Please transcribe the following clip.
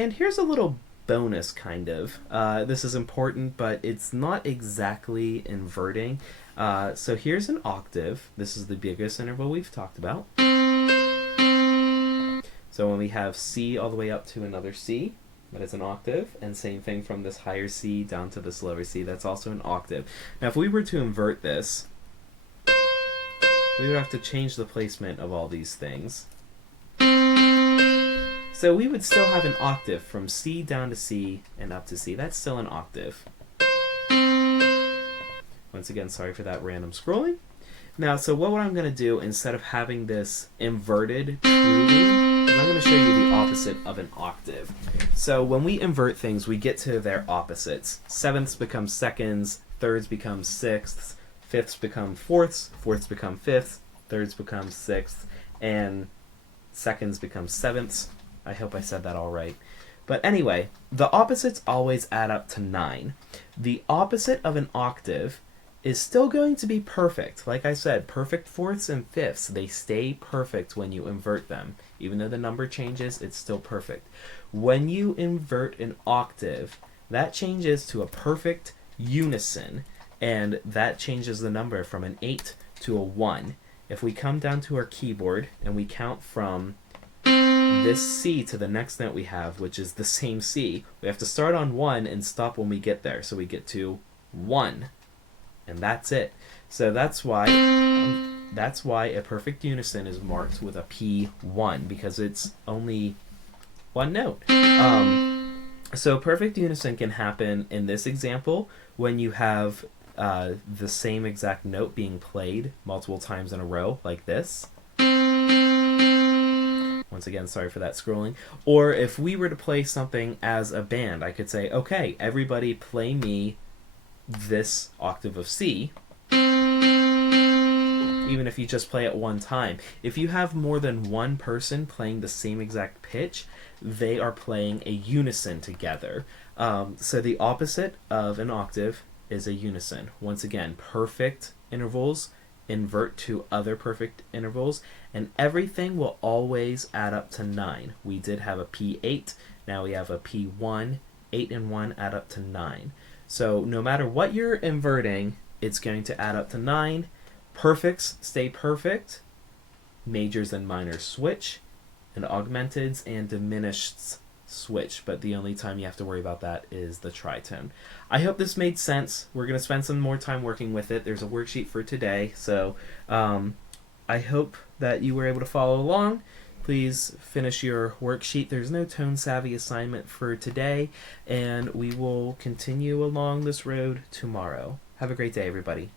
And here's a little bonus, kind of. This is important, but it's not exactly inverting. So here's an octave. This is the biggest interval we've talked about. So when we have C all the way up to another C, that is an octave, and same thing from this higher C down to this lower C, that's also an octave. Now if we were to invert this, we would have to change the placement of all these things. So we would still have an octave from C down to C and up to C. That's still an octave. Once again, sorry for that random scrolling. Now, so what I'm going to do, instead of having this inverted truly, is I'm going to show you the opposite of an octave. So when we invert things, we get to their opposites. Sevenths become seconds, thirds become sixths, fifths become fourths, fourths become fifths, thirds become sixths, and seconds become sevenths. I hope I said that all right. But anyway, the opposites always add up to 9. The opposite of an octave is still going to be perfect. Like I said, perfect fourths and fifths, they stay perfect when you invert them. Even though the number changes, it's still perfect. When you invert an octave, that changes to a perfect unison, and that changes the number from an 8 to a 1. If we come down to our keyboard and we count from this C to the next note we have, which is the same C, we have to start on 1 and stop when we get there. So we get to 1. And that's it. So that's why a perfect unison is marked with a P1, because it's only one note. So perfect unison can happen in this example when you have the same exact note being played multiple times in a row, like this. Once again, sorry for that scrolling. Or if we were to play something as a band, I could say, okay, everybody play me this octave of C, even if you just play it one time. If you have more than one person playing the same exact pitch, they are playing a unison together. So the opposite of an octave is a unison. Once again, perfect intervals invert to other perfect intervals, and everything will always add up to 9. We did have a P8, now we have a P1, 8 and 1 add up to 9. So no matter what you're inverting, it's going to add up to 9. Perfects stay perfect, majors and minors switch, and augmenteds and diminished switch, but the only time you have to worry about that is the tritone. I hope this made sense. We're going to spend some more time working with it. There's a worksheet for today, so I hope that you were able to follow along. Please finish your worksheet. There's no tone savvy assignment for today, and we will continue along this road tomorrow. Have a great day, everybody.